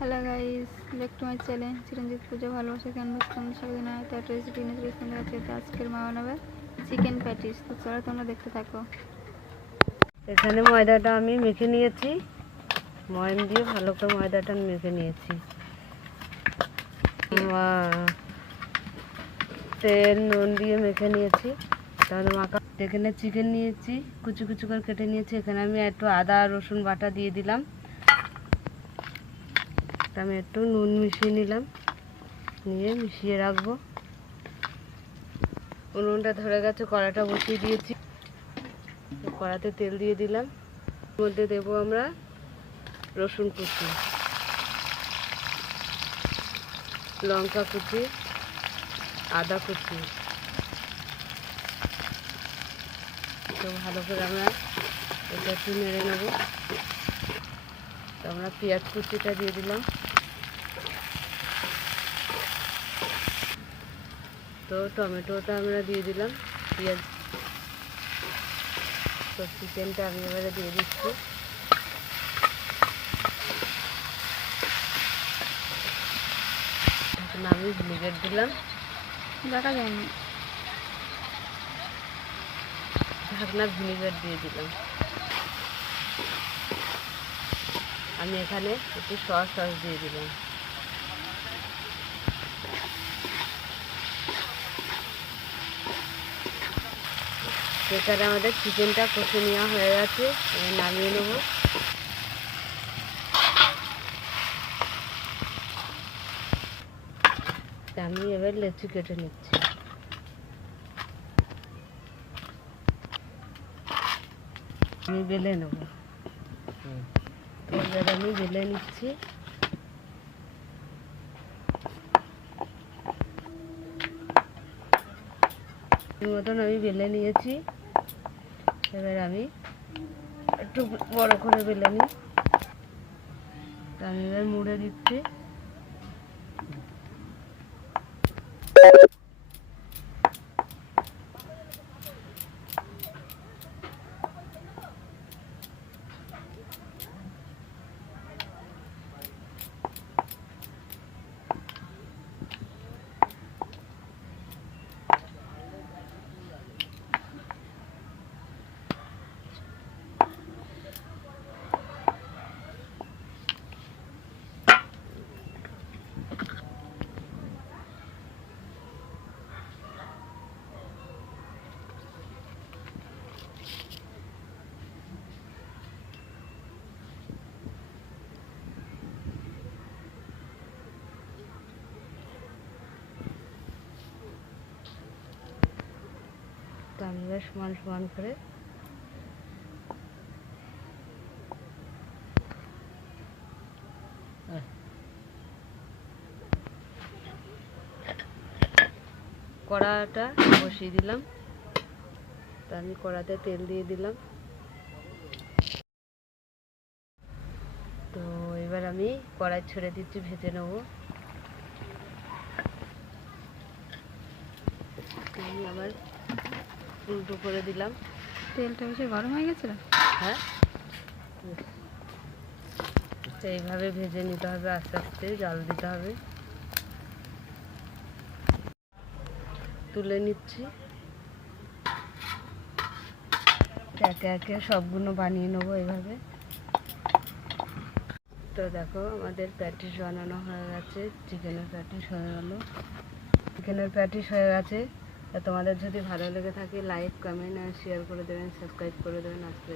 Hello guys back to my channel Chiranjit পুজো ভালোবাসা canvas তোমাদের সবাই না তার রেসিপি নিয়ে আছে আজকের মা বানাবে চিকেন প্যাটিস তো চলো তোমরা দেখতে থাকো। এখানে ময়দাটা আমি মেখে নিয়েছি। ময়ম দিয়ে ভালো করে ময়দাটা আমি মেখে নিয়েছি। তেল, নুন দিয়ে মেখে নিয়েছি। তাহলে মাখা এখানে চিকেন নিয়েছি, কুচি কুচি করে কেটে নিয়েছি। এখানে আমি একটু আদা, রসুন বাটা দিয়ে দিলাম। আমি একটু নুন মিশিয়ে নিলাম। নিয়ে মিশিয়ে রাখব। উনুনটা ধরে গেছে, কড়াটা বসিয়ে দিয়েছি। কড়াতে তেল দিয়ে দিলাম। মধ্যে দেবো আমরা রসুন কুচি, লঙ্কা কুচি, আদা কুচি। তো ভালো করে আমরা এটা একটু নেড়ে নেব। তো আমরা পেঁয়াজ কুচিটা দিয়ে দিলাম। তো টমেটোটা আমরা দিয়ে দিলাম পেঁয়াজ তো চিকেনটা আমি এবারে দিয়ে দিচ্ছি। আমি ভিনেগার দিলাম। দেখা যায়নি। ঢাকনা ভিনেগার দিয়ে দিলাম। আমি এখানে একটু সস সস দিয়ে দিলাম। এখানে আমাদের চিকেনটা কষে নেওয়া হয়ে গেছে। নামিয়ে নেব। আমি এবার লেচি কেটে নিচ্ছি। আমি বেলে নেব। এবার আমি বেলে নিচ্ছি। মতন আমি বেলে নিয়েছি। এবার আমি একটু বড় করে বেলে নিই। আমি এবার মুড়ে দিচ্ছি। তো সমান সমান করে। কড়াটা বসিয়ে দিলাম। তা আমি কড়াতে তেল দিয়ে দিলাম। তো এবার আমি কড়াই ছেড়ে দিচ্ছি, ভেজে নেব। আমি আবার উল্টো করে দিলাম। তেলটা বেশি গরম হয়ে গেছিল হ্যাঁ। এইভাবে ভেজে নিতে হবে আস্তে আস্তে জল দিতে হবে। তুলে নিচ্ছি। একে একে সবগুলো বানিয়ে নেব এইভাবে। তো দেখো আমাদের প্যাটিস বানানো হয়ে গেছে চিকেনের প্যাটিস হয়ে গেল। চিকেনের প্যাটিস হয়ে গেছে। তা তোমাদের যদি ভালো লেগে থাকে লাইক কমেন্ট আর শেয়ার করে দেবেন সাবস্ক্রাইব করে দেবেন আজকে।